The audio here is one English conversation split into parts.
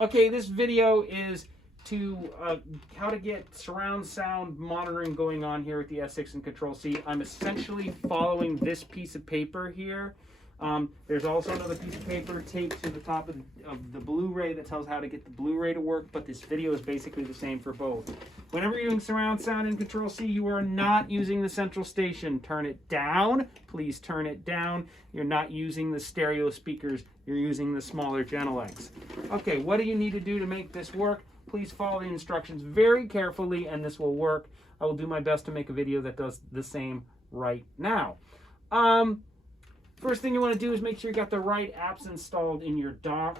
Okay, this video is to how to get surround sound monitoring going on here with the S6 and Control-C. I'm essentially following this piece of paper here. There's also another piece of paper taped to the top of the Blu-ray that tells how to get the Blu-ray to work, but this video is basically the same for both. Whenever you're doing surround sound in Control-C, you are not using the central station. Turn it down. Please turn it down. You're not using the stereo speakers. You're using the smaller Genelecs. Okay, what do you need to do to make this work? Please follow the instructions very carefully, and this will work. I will do my best to make a video that does the same right now. First thing you want to do is make sure you got the right apps installed in your dock.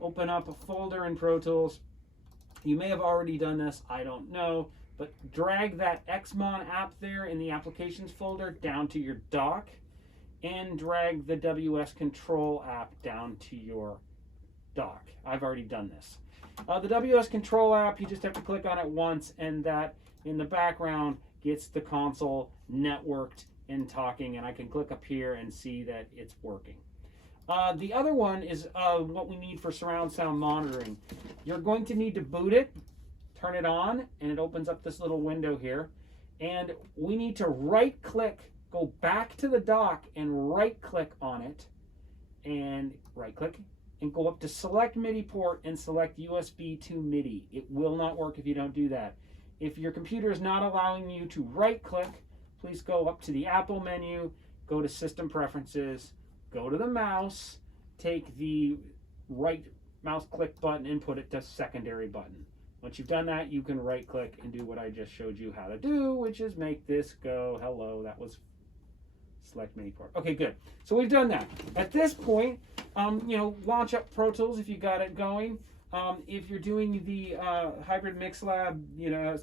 Open up a folder in Pro Tools. You may have already done this, I don't know, but drag that Xmon app there in the applications folder down to your dock and drag the WS Control app down to your dock. I've already done this. The WS Control app, you just have to click on it once, and that in the background gets the console networked and talking, and I can click up here and see that it's working. The other one is what we need for surround sound monitoring. You're going to need to boot it, turn it on, and it opens up this little window here. And we need to right click, go back to the dock and right click on it, and right click and go up to select MIDI port and select USB to MIDI. It will not work if you don't do that. If your computer is not allowing you to right click, please go up to the Apple menu, go to System Preferences, go to the mouse, take the right mouse click button and put it to secondary button. Once you've done that, you can right click and do what I just showed you how to do, which is make this go, hello, that was select MIDI port. Okay, good. So we've done that. At this point, launch up Pro Tools if you got it going. If you're doing the Hybrid Mix Lab,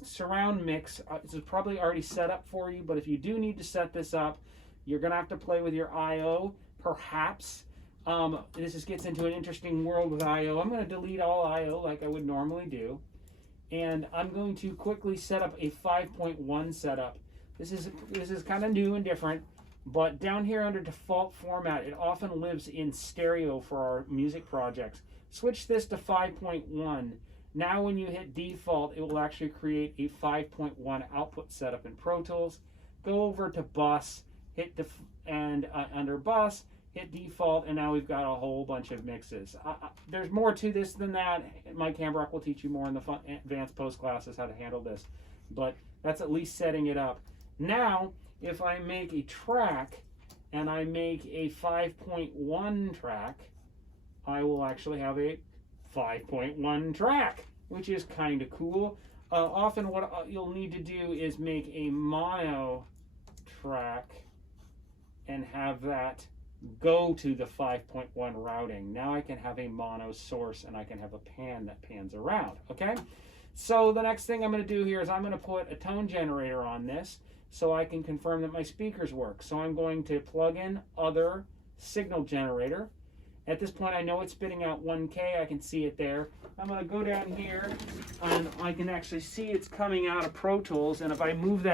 surround mix, this is probably already set up for you, but if you do need to set this up, you're going to have to play with your I.O., perhaps. This just gets into an interesting world with I.O. I'm going to delete all I.O. like I would normally do, and I'm going to quickly set up a 5.1 setup. This is kind of new and different, but down here under default format, it often lives in stereo for our music projects. Switch this to 5.1. Now when you hit default, it will actually create a 5.1 output setup in Pro Tools. Go over to bus, hit under bus, hit default, and now we've got a whole bunch of mixes. There's more to this than that. Mike Hambrock will teach you more in the advanced post classes how to handle this, but that's at least setting it up. Now, if I make a track and I make a 5.1 track, I will actually have a 5.1 track, which is kind of cool. Often what you'll need to do is make a mono track and have that go to the 5.1 routing. Now I can have a mono source and I can have a pan that pans around, okay? So the next thing I'm going to do here is I'm going to put a tone generator on this so I can confirm that my speakers work. So I'm going to plug in other signal generator. At this point, I know it's spitting out 1K. I can see it there. I'm going to go down here, and I can actually see it's coming out of Pro Tools. And if I move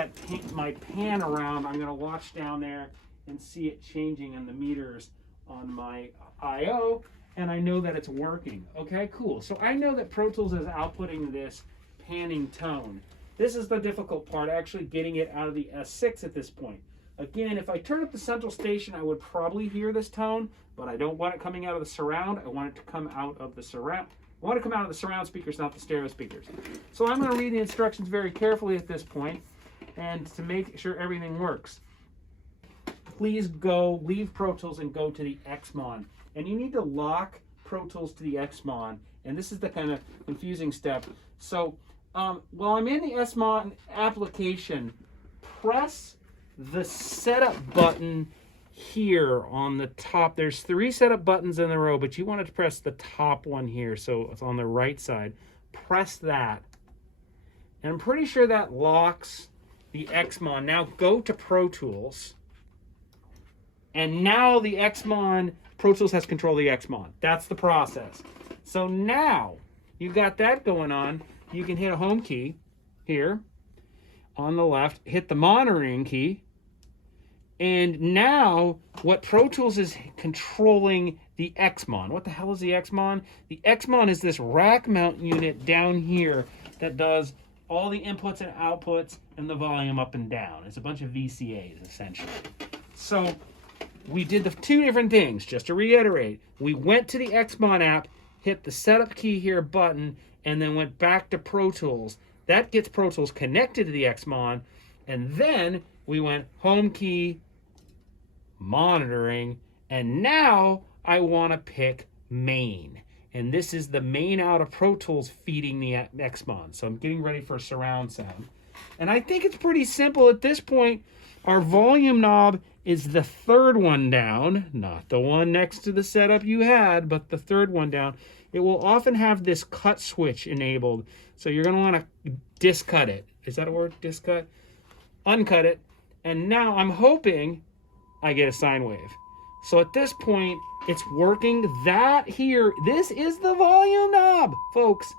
my pan around, I'm going to watch down there and see it changing in the meters on my I.O., and I know that it's working. Okay, cool. So I know that Pro Tools is outputting this panning tone. This is the difficult part, actually getting it out of the S6 at this point. Again, if I turn up the central station, I would probably hear this tone, but I don't want it coming out of the surround. I want it to come out of the surround. I want it to come out of the surround speakers, not the stereo speakers. So I'm going to read the instructions very carefully at this point, and to make sure everything works. Please leave Pro Tools and go to the Xmon. And you need to lock Pro Tools to the Xmon, and this is the kind of confusing step. So while I'm in the Xmon application, press the setup button here on the top. There's 3 setup buttons in a row, but you want to press the top one here, so it's on the right side. Press that, and I'm pretty sure that locks the Xmon. Now go to Pro Tools, and now the Xmon, Pro Tools has control of the Xmon. That's the process. So now you've got that going on. You can hit a home key here on the left, hit the monitoring key, and now what Pro Tools is controlling the Xmon. What the hell is the Xmon? The Xmon is this rack mount unit down here that does all the inputs and outputs and the volume up and down. It's a bunch of VCAs, essentially. So we did the two different things, just to reiterate. We went to the Xmon app, hit the setup key here button, and then went back to Pro Tools. That gets Pro Tools connected to the Xmon, and then we went home key, monitoring, and now I want to pick main. And this is the main out of Pro Tools feeding the Xmon. So I'm getting ready for surround sound. And I think it's pretty simple at this point. Our volume knob is the third one down, not the one next to the setup you had, but the third one down. It will often have this cut switch enabled. So you're going to want to discut it. Is that a word? Discut? Uncut it. And now I'm hoping I get a sine wave. So at this point, it's working. That here, this is the volume knob, folks.